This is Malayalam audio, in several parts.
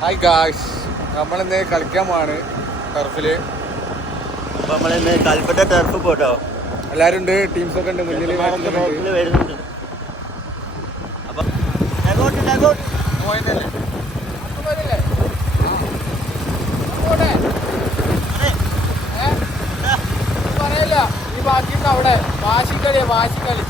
ഹായ് ഗായ്സ്, നമ്മളിന്ന് കളിക്കാൻ പോവാണ് ടർഫില്. അപ്പൊ നമ്മളിന്ന് കൽപ്പറ്റ ടർഫ് പോട്ടോ. എല്ലാരും ഉണ്ട്, ടീംസ് ഒക്കെ ഉണ്ട് മുന്നിൽ വരുന്നുണ്ട്. അപ്പൊ പറയല്ല ഈ ബാക്കിയുണ്ട് അവിടെ. വാശിക്കളി വാശിക്കളി.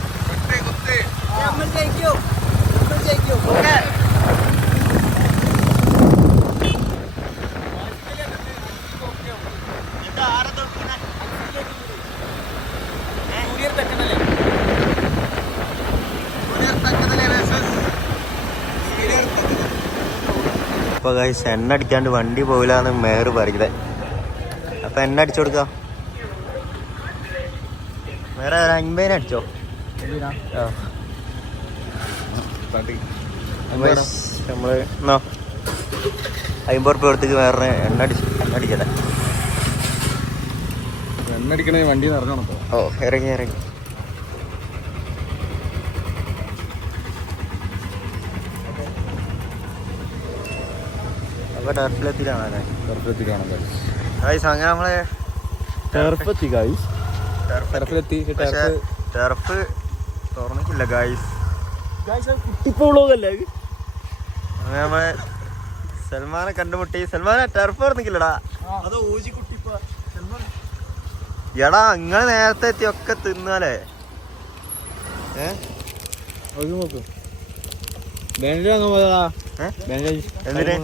അപ്പൊ ഗൈസ് എണ്ണ അടിക്കാണ്ട് വണ്ടി പോകില്ലാന്ന് മേയർ പറയുന്നത്. അപ്പൊ എണ്ണ അടിച്ചു കൊടുക്ക. വേറെ 50 അടിച്ചോ. നമ്മള് 50 ഉറുപ്പ്യ കൊടുത്തേക്ക് വേറെ എണ്ണ അടിച്ചതേ. എണ്ണ അടിക്കണ വണ്ടി നിറഞ്ഞോണം. ഓ ഇറങ്ങി. അപ്പൊ ടർഫിലെത്തിയിട്ടാണല്ലേ? അങ്ങനെ നമ്മള് ടർഫ് തുറന്നിട്ടില്ല ഗായ്സ്. നമ്മളെ സൽമാനെ കണ്ടുമുട്ടി. സൽമാനെ ടർഫ് തുറന്നിക്കില്ലടാ. എടാ ഇങ്ങള് നേരത്തെ എത്തി ഒക്കെ തിന്നാലേ. എന്തിന്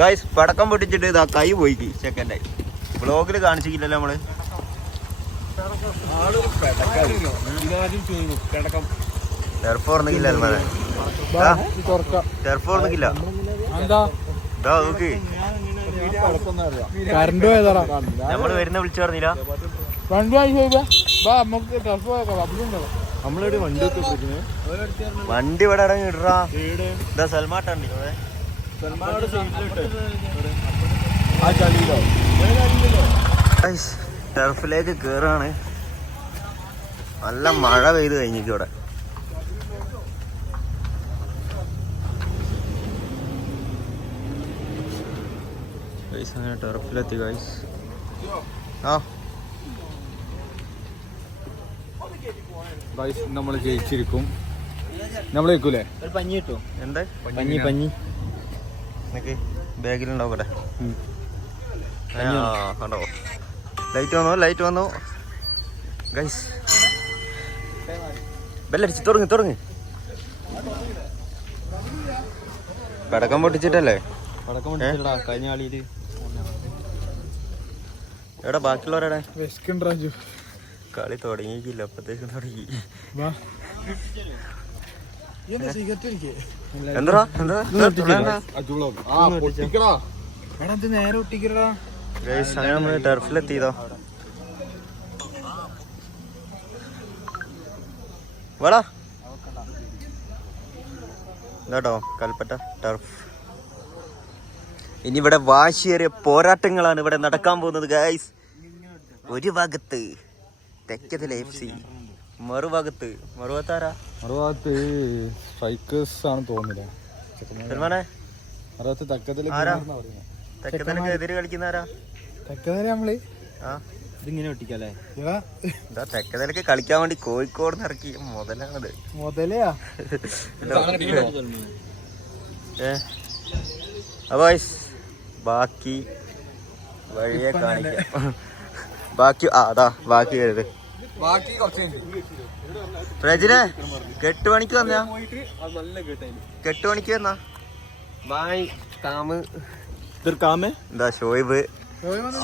ഗായ്സ് പടക്കം പൊട്ടിച്ചിട്ട് ഇതാ കൈ പോയി. സെക്കൻഡായി വ്ളോഗില് കാണിച്ചില്ലല്ലോ നമ്മള്. ടെർഫ് ഓർന്നിക്കില്ല അൽമാനെ. ടെർഫ് ഓർന്നിക്കില്ല. നോക്ക് നമ്മള് വരുന്ന വിളിച്ചു പറഞ്ഞില്ല. വണ്ടി ഇവിടെ ഇടങ്ങി ഇടറാ. ഇതാ സൽമാട്ടുണ്ട്. ടർഫിലേക്ക് കേറാണ്. നല്ല മഴ പെയ്ത് കഴിഞ്ഞിട്ട് അങ്ങനെ ടർഫിലെത്തി ഗൈസ്. നമ്മള് ജയിച്ചിരിക്കും. നമ്മള് ജയിക്കൂലേ? ഒരു പഞ്ഞി കിട്ടും. എന്താ പഞ്ഞി നിനക്ക് ബാഗിലുണ്ടാവും ഇവിടെ. കണ്ടോ ലൈറ്റ് വന്നു ഗൈസ്. ബെല്ലടിച്ച് തുടങ്ങ്. പടക്കം പൊട്ടിച്ചിട്ടല്ലേ? കഴിഞ്ഞ കളിയില് എവിടെ ബാക്കിയുള്ളവരെടെ? കളി തുടങ്ങിയില്ല, അപ്പത്തേക്കും തുടങ്ങി. എന്താ ടർഫിലെത്തിയതോ വേടാ ഇതാട്ടോ കൽപ്പറ്റ ടർഫ്. ഇനി ഇവിടെ വാശിയേറിയ പോരാട്ടങ്ങളാണ് ഇവിടെ നടക്കാൻ പോകുന്നത് ഗൈസ്. ഒരു ഭാഗത്ത് തെക്കതിലെ FC, മറുഭാഗത്ത് സ്ട്രൈക്കേഴ്സ് ആണ് തോന്നുന്നില്ല. തെക്കതിലേക്ക് എതിര് കളിക്കുന്നവരാ? ഇതിങ്ങനെ ഒട്ടിക്കല്ലേ? തെക്കതിലേക്ക് കളിക്കാൻ വേണ്ടി കോഴിക്കോട് നിന്ന് ഇറക്കി മുതലാണത്. ബാക്കി വഴിയെ കാണിക്കാം. ബാക്കി വരുത്. പ്രജിനെ 8 മണിക്ക് വന്നാ? 8 മണിക്ക് വന്നാ? എന്താ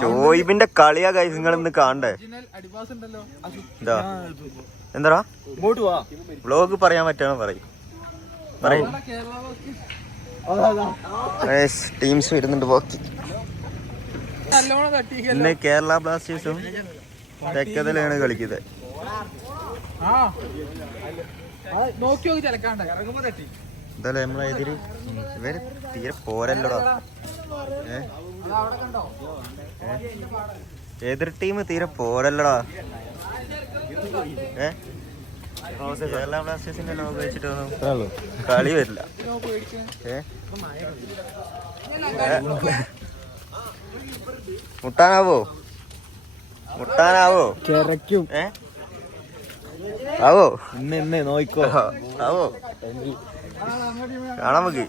ഷോയിബിന്റെ കളിയാ ഗൈസ് നിങ്ങൾ ഇന്ന് കാണണ്ടേ? എന്താ വ്ളോഗ് പറയാൻ പറ്റാണോ? പറയും ടീംസ് വരുന്നുണ്ട്. ബാക്കി ഇന്ന് കേരള ബ്ലാസ്റ്റേഴ്സും തെക്കതിലാണ് കളിക്കുന്നത്. എന്തായാലും നമ്മളെ എതിര് ഇവര് തീരെ പോരല്ലോടാ. എതിർ ടീം തീരെ പോരല്ലടാ. കേരള ബ്ലാസ്റ്റേഴ്സിന്റെ ലോഗോ വെച്ചിട്ടൊന്നും കളി വരില്ല. മുട്ടാനാവോ? കിറയ്ക്കും. ആവോ? ഇന്ന് നോയിക്കോ. ആവോ? കാണാൻ നമുക്ക്.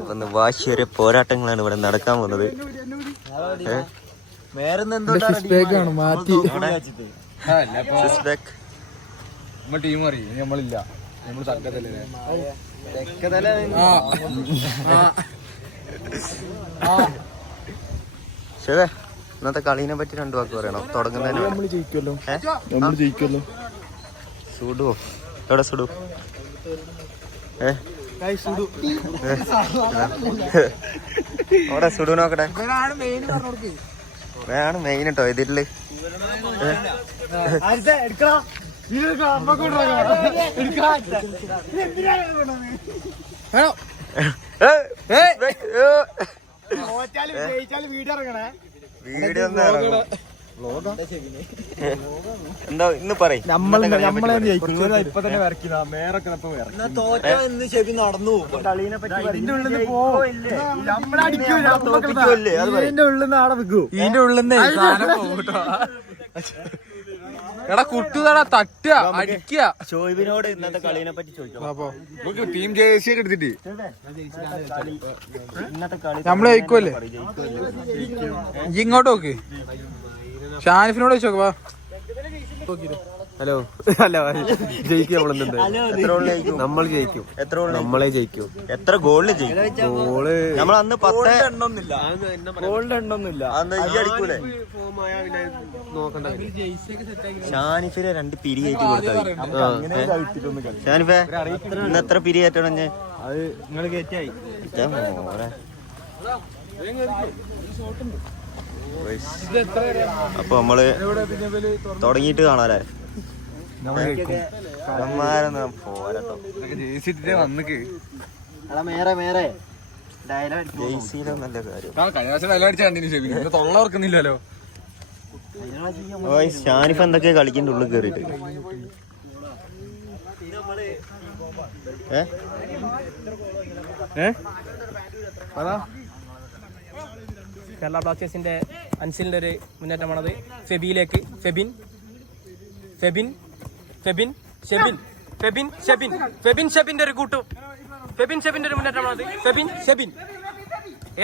അപ്പൊ വാശിയേറിയ പോരാട്ടങ്ങളാണ് ഇവിടെ നടക്കാൻ പോകുന്നത്. ടീം അറിയും, നമ്മളില്ല, നമ്മള് തക്കതല്ലേ. ശരി, ഇന്നത്തെ കളീനെ പറ്റി 2 വാക്ക് പറയണം തുടങ്ങുന്നതിന്. ജയിക്കുമല്ലോ. സുഡുവോ? എവിടെ സുഡു? അവിടെ സുഡു നോക്കട്ടെ. വേണം മെയിൻ കേട്ടോ ഇതില്. വീഡിയോ എന്താ ഇന്ന് പറയും. എടാ കുട്ടുതട തട്ട അടിക്ക. ഷോയിബിനോട് ഇന്നത്തെ കളീനെ പറ്റി ചോദിക്കാം. ടീം ജേഴ്സി ഒക്കെ എടുത്തിട്ട് ഇന്നത്തെ കളി നമ്മള് ജയിക്കുമല്ലേ? ഇങ്ങോട്ട് നോക്ക്, ഷാനിഫിനോട് ചോദിച്ചോക്ക്. ഹലോ അല്ല ജയിക്കും. നമ്മൾ ജയിക്കും. നമ്മളെ ജയിക്കും. എത്ര ഗോളിന് ജയിക്കും? ഗോള് നമ്മളന്ന് 10 ഗോളിന്റെ എണ്ണൊന്നുമില്ല. ഈ അടിക്കൂലേ? ഷാനിഫിനെ 2 പിരിയേറ്റ് കൊടുത്താൽ ഷാനിഫെ ഇന്ന് എത്ര പിരിയേറ്റണം? അത് നിങ്ങൾ കയറ്റായി. അപ്പൊ നമ്മള് തുടങ്ങിയിട്ട് കാണാല്ലേ? ജേഴ്സിയിലൊന്നല്ല കാര്യം. തൊള്ളവർക്കുന്നില്ലല്ലോ. ഷാനിഫ് എന്തൊക്കെയാ കളിക്കുന്ന ഉള്ളിൽ കേറിയിട്ട്. കേരള ബ്ലാസ്റ്റേഴ്സിന്റെ അൻസിലിന്റെ ഒരു മുന്നേറ്റമാണത്. ഫെബിയിലേക്ക് ഫെബിൻ ഫെബിൻ ഫെബിൻ ഷെബിൻ ഫെബിൻ ഷെബിൻ ഫെബിൻ ഷെബിന്റെ ഒരു കൂട്ടു. ഫെബിൻ ഷെബിന്റെ ഒരു മുന്നേറ്റമാണത്. ഫെബിൻ ഷെബിൻ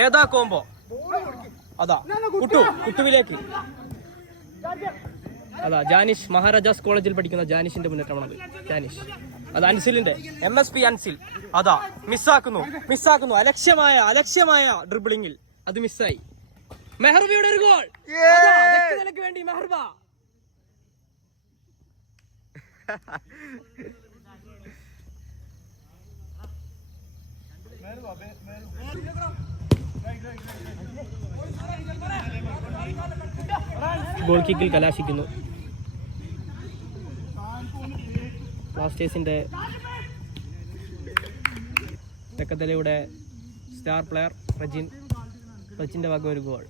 ഏതാ കോംബോ? അതാ കുട്ടുവിലേക്ക്. അതാ ജാനിഷ്, മഹാരാജാസ് കോളേജിൽ പഠിക്കുന്ന ജാനിഷിന്റെ മുന്നേറ്റമാണത്. ജാനിഷ് അത് അൻസിലിന്റെ MSP അൻസിൽ. അതാ മിസ്സാക്കുന്നു അലക്ഷ്യമായ ഡ്രിബിളിങ്ങിൽ അത് മിസ്സായി. മെഹർബയുടെ ഒരു ഗോൾ വേണ്ടി മെഹർബ. ഗോൾ കിക്കിൽ കലാശിക്കുന്നു. ബ്ലാസ്റ്റേഴ്സിന്റെ തെക്കത്തലയുടെ സ്റ്റാർ പ്ലെയർ റജിന്റെ വക ഒരു ഗോൾ.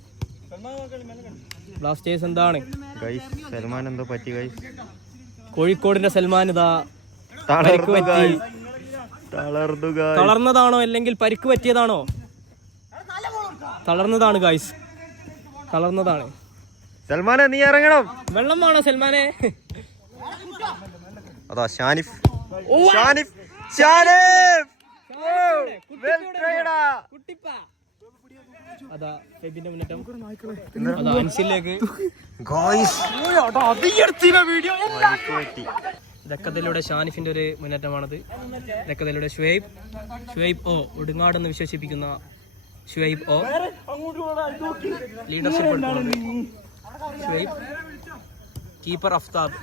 ബ്ലാസ്റ്റേഴ്സ് എന്താണ് സൽമാൻ എന്തോ പറ്റി ഗൈസ്. കോഴിക്കോടിന്റെ സൽമാൻ ഇതാ തളർന്നതാണോ അല്ലെങ്കിൽ പരിക്ക് പറ്റിയതാണോ? തളർന്നതാണ് ഗൈസ്, തളർന്നതാണ്. സൽമാനെ നീ ഇറങ്ങണം. വെള്ളം വേണോ സൽമാനെ? അതാ ഷാനിഫ്. അതാ ഫെബിന്റെ മുന്നേറ്റം. അതാ അൻസിലേക്ക്. ദക്കത്തിലൂടെ ഷാനിഫിന്റെ ഒരു മുന്നേറ്റമാണത്. ദക്കത്തിലൂടെ ഷുഹൈബ് ഓ ഒടുങ്ങാടെന്ന് വിശേഷിപ്പിക്കുന്ന ഷുഹൈബ് ഓ ലീഡർഷിപ്പ് എടുക്കുന്നത്. ഷുഹൈബ് കീപ്പർ അഫ്താബ്.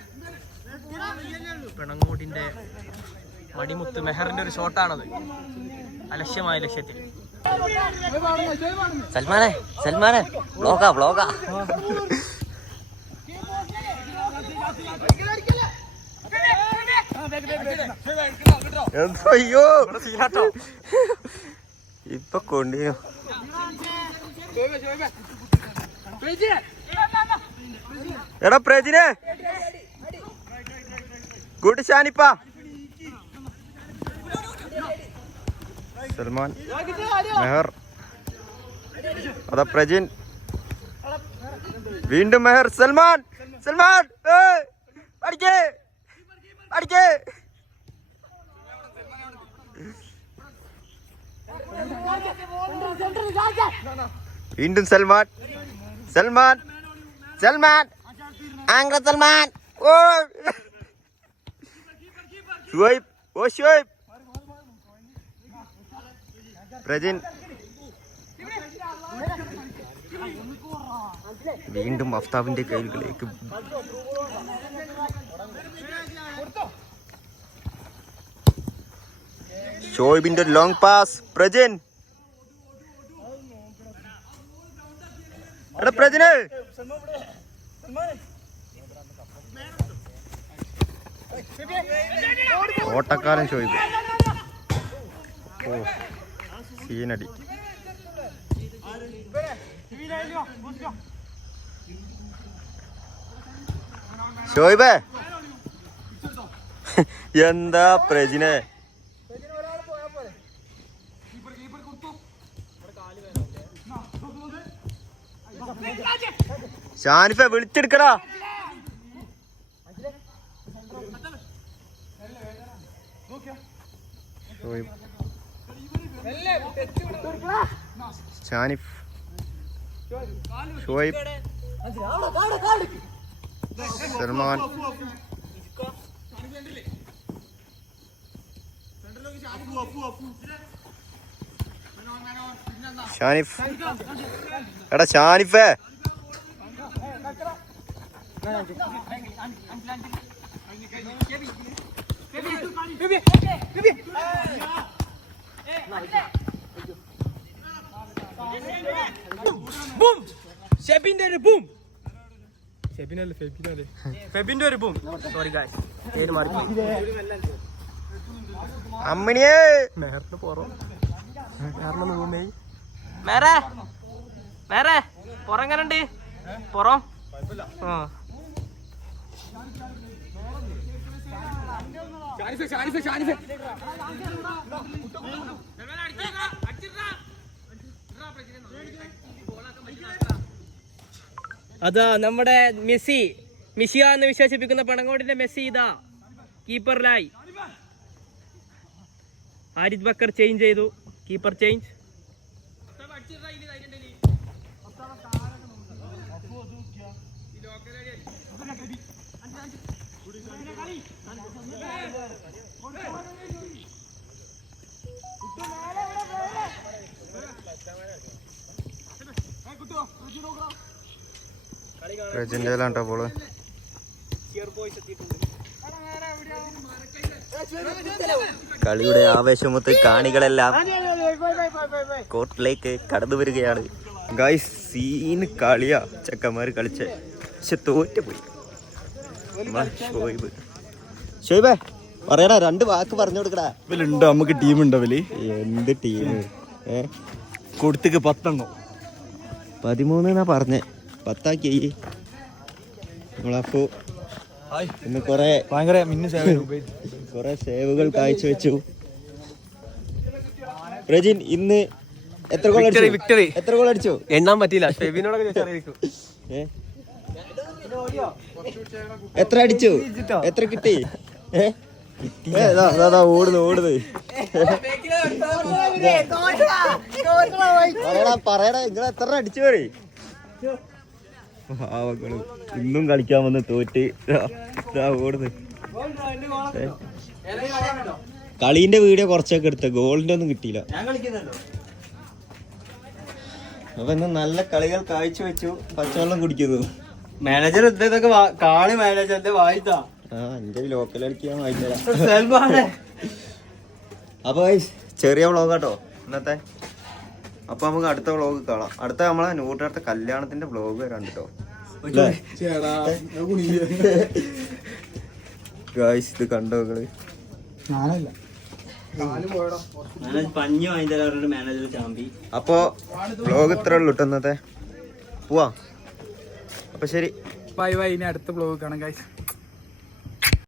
പിണങ്ങോട്ടിന്റെ മടിമുത്ത് മെഹറിന്റെ ഒരു ഷോട്ടാണത്, അലക്ഷ്യമായ ലക്ഷ്യത്തിൽ. സൽമാനെ ബ്ലോക്കാ. അയ്യോ ഇപ്പൊ കൊണ്ടീനു. എടാ പ്രജിനെ ഗുഡ് ഷാനിപ്പ. സൽമാൻ, മെഹർ, അതാ പ്രജിൻ, വീണ്ടും മെഹർ, സൽമാൻ, സൽമാൻ അടിക്കേ അടിക്കേ. വീണ്ടും സൽമാൻ, സൽമാൻ, സൽമാൻ, ആംഗ്ല സൽമാൻ. ഓ ഷുഐബ്, ഓ ഷുഐബ്. പ്രജിൻ, വീണ്ടും അഫ്താബിന്റെ കൈകളിലേക്ക്. ഷോയിബിന്റെ ലോങ് പാസ്. പ്രജിൻ, എടാ പ്രജിന്. ഓട്ടക്കാരൻ ഷോയിബ്. ഓ സീനടി. ഷോയിബേ എന്താ പ്രജിനെ. ഷാനിഫെ വിളിച്ചെടുക്കടാ. ഷാനിഫ്, ഷോയിബ്, സൽമാൻ, ഷാനിഫ്. എടാ ഷാനിഫേ. ഷെബിന്റെ ഒരു ബൂം. ഫെബിന്റെ ഒരു ബൂം. സോറി ഗായ്സ്, പേര് മാറി. അമ്മണിയേ. മെഹറിന് പുറം മേരെ മേരെ പുറങ്ങനുണ്ട് പുറം. അതാ നമ്മുടെ മെസ്സി, മിഷിയ എന്ന് വിശേഷിപ്പിക്കുന്ന പണങ്ങോടിന്റെ മെസ്സി ഇതാ കീപ്പറിലായി. ആരിദ് ബക്കർ ചേഞ്ച് ചെയ്തു. Keeper change. പ്രജിന്റെയിലാണ്ടോ പോള്. കളിയുടെ ആവേശമൊത്ത് കാണികളെല്ലാം കോർട്ടിലേക്ക് കടന്നു വരികയാണ്. ഗൈസ് സീന് കളിയാ ചെക്കന്മാര് കളിച്ചേ, പക്ഷെ തോറ്റുപോയി. ഷോയിബ്, ഷോയിബേ പറയടാ, 2 വാക്ക് പറഞ്ഞു കൊടുക്കടാ. ഇവലുണ്ടോ നമുക്ക് ടീമുണ്ടോ? ഇവല് എന്ത് ടീം? കൊടുത്തേക്ക് 10 എണ്ണം. 13 എന്നാ പറഞ്ഞേ, 10 ആക്കി. നമ്മളപ്പോ ഇന്ന് കൊറേ ഭയങ്കര കൊറേ സേവുകൾ കാഴ്ചവെച്ചു. പ്രജിൻ ഇന്ന് എത്ര ഗോൾ അടിച്ചു? വിക്ടറി. എത്ര ഗോൾ അടിച്ചു? എണ്ണാൻ പറ്റിയില്ല. ഷെബിനോടൊക്കെ എത്ര അടിച്ചു? എത്ര കിട്ടി? ഓടുന്നു പറയടാ നിങ്ങൾ എത്ര അടിച്ചു പറ. ഇന്നും കളിക്കാൻ വന്ന് തോറ്റ് ഓടുന്നു. കളീന്റെ വീഡിയോ കുറച്ചൊക്കെ എടുത്ത, ഗോളിന്റെ ഒന്നും കിട്ടിയില്ല. അപ്പൊ ഇന്ന് നല്ല കളികൾ കാഴ്ചവെച്ചു. പച്ചവെള്ളം കുടിക്കുന്നു. മാനേജർ ഇതൊക്കെ കാണി മാനേജറിന്റെ വായിത്താ. എന്റെ ലോക്കൽ കളിക്കാൻ വായിച്ചതാ. അപ്പൊ ചെറിയ വ്ളോഗ് കേട്ടോ ഇന്നത്തെ. അപ്പൊ നമുക്ക് അടുത്ത വ്ളോഗ് കാണാം. അടുത്ത നമ്മളെ നൂറിന്റെ കല്യാണത്തിന്റെ വ്ളോഗ് വരാൻ കേട്ടോ. ഗായ്സ് ഇത് കണ്ടോ നിങ്ങള്? അപ്പൊ വ്ളോഗ് ഇത്ര ഉള്ളു ഇന്നത്തെ. പോവാ. അപ്പൊ ശരി, ബൈ ബൈ. ഇനി അടുത്ത വ്ളോഗ് കാണാം ഗായ്സ്.